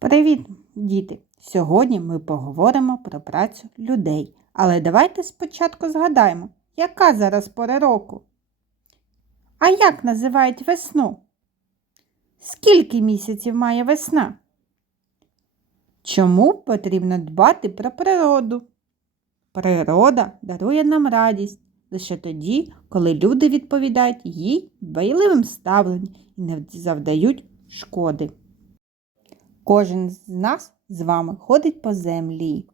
Привіт, діти! Сьогодні ми поговоримо про працю людей. Але давайте спочатку згадаємо, яка зараз пора року? А як називають весну? Скільки місяців має весна? Чому потрібно дбати про природу? Природа дарує нам радість лише тоді, коли люди відповідають їй дбайливим ставленням і не завдають шкоди. Кожен з нас з вами ходить по землі.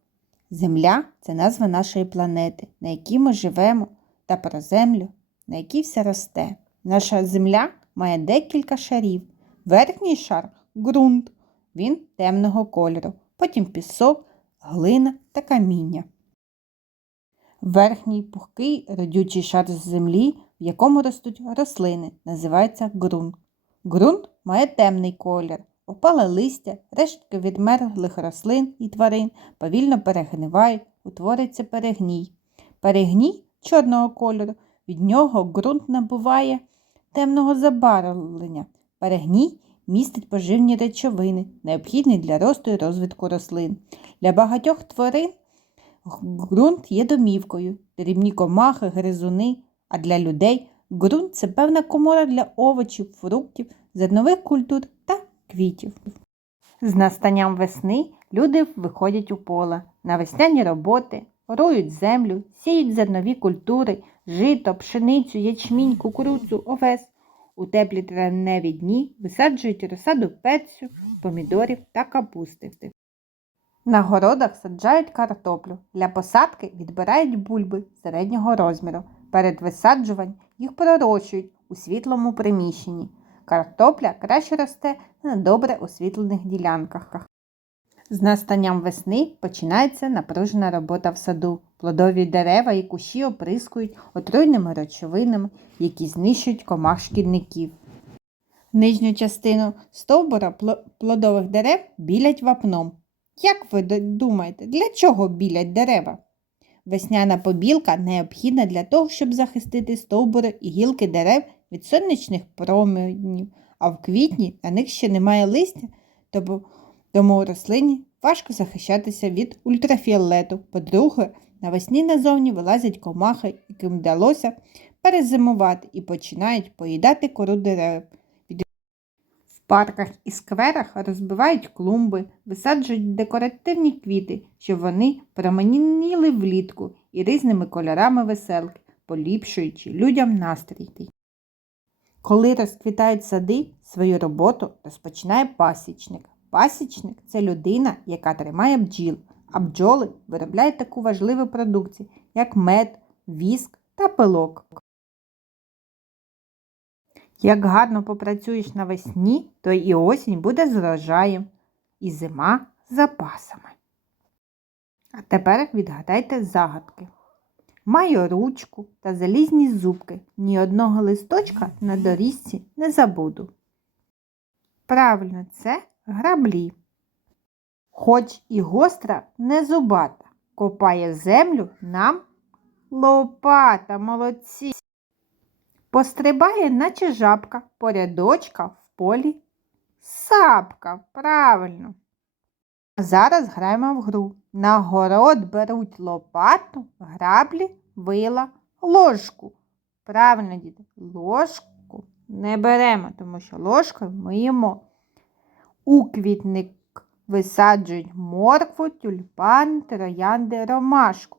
Земля це назва нашої планети, на якій ми живемо, та про землю, на якій все росте. Наша земля має декілька шарів. Верхній шар ґрунт, він темного кольору, потім пісок, глина та каміння. Верхній пухкий родючий шар з землі, в якому ростуть рослини, називається ґрунт. Ґрунт має темний колір. Опале листя, рештки відмерлих рослин і тварин повільно перегнивають, утвориться перегній. Перегній чорного кольору, від нього ґрунт набуває темного забарвлення. Перегній містить поживні речовини, необхідні для росту і розвитку рослин. Для багатьох тварин ґрунт є домівкою, дрібні комахи, гризуни, а для людей ґрунт це певна комора для овочів, фруктів, зернових культур та квітів. З настанням весни люди виходять у поле на весняні роботи, орують землю, сіють зернові культури, жито, пшеницю, ячмінь, кукурудзу, овес. У теплі травневі дні висаджують розсаду перцю, помідорів та капусти. На городах саджають картоплю. Для посадки відбирають бульби середнього розміру. Перед висаджуванням їх пророщують у світлому приміщенні. Картопля краще росте на добре освітлених ділянках. З настанням весни починається напружена робота в саду. Плодові дерева і кущі оприскують отруйними речовинами, які знищують комах шкідників. Нижню частину стовбура плодових дерев білять вапном. Як ви думаєте, для чого білять дерева? Весняна побілка необхідна для того, щоб захистити стовбури і гілки дерев від сонячних променів, а в квітні на них ще немає листя, тому, рослині важко захищатися від ультрафіолету. По-друге, навесні назовні вилазять комахи, яким вдалося перезимувати і починають поїдати кору дерев. В парках і скверах розбивають клумби, висаджують декоративні квіти, щоб вони променіли влітку і різними кольорами веселки, поліпшуючи людям настрій. Коли розквітають сади, свою роботу розпочинає пасічник. Пасічник це людина, яка тримає бджіл, а бджоли виробляють таку важливу продукцію, як мед, віск та пилок. Як гарно попрацюєш навесні, то і осінь буде з врожаєм, і зима з запасами. А тепер відгадайте загадки. Маю ручку та залізні зубки. Ні одного листочка на доріжці не забуду. Правильно, це граблі. Хоч і гостра, не зубата, копає землю нам лопата, молодці. Пострибає, наче жабка, порядочка в полі сапка. Правильно. Зараз граємо в гру. На город беруть лопату, граблі, вила, ложку. Правильно, діти, ложку не беремо, тому що ложкою ми їмо. У квітник висаджують моркву, тюльпан, троянди, ромашку.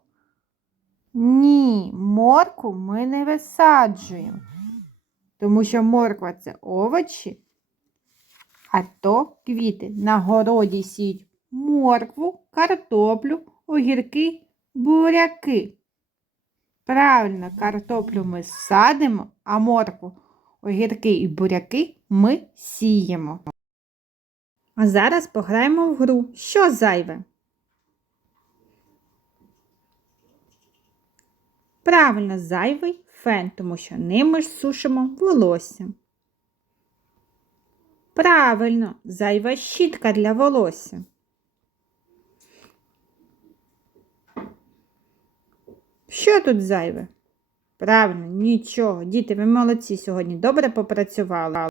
Ні, моркву ми не висаджуємо, тому що морква це овочі, а то квіти. На городі сіють моркву, картоплю, огірки, буряки. Правильно, картоплю ми садимо, а моркву, огірки і буряки ми сіємо. А зараз пограємо в гру. Що зайве? Правильно, зайвий фен, тому що ним ми ж сушимо волосся. Правильно, зайва щітка для волосся. Що тут зайве? Правильно, нічого. Діти, ви молодці сьогодні добре попрацювали.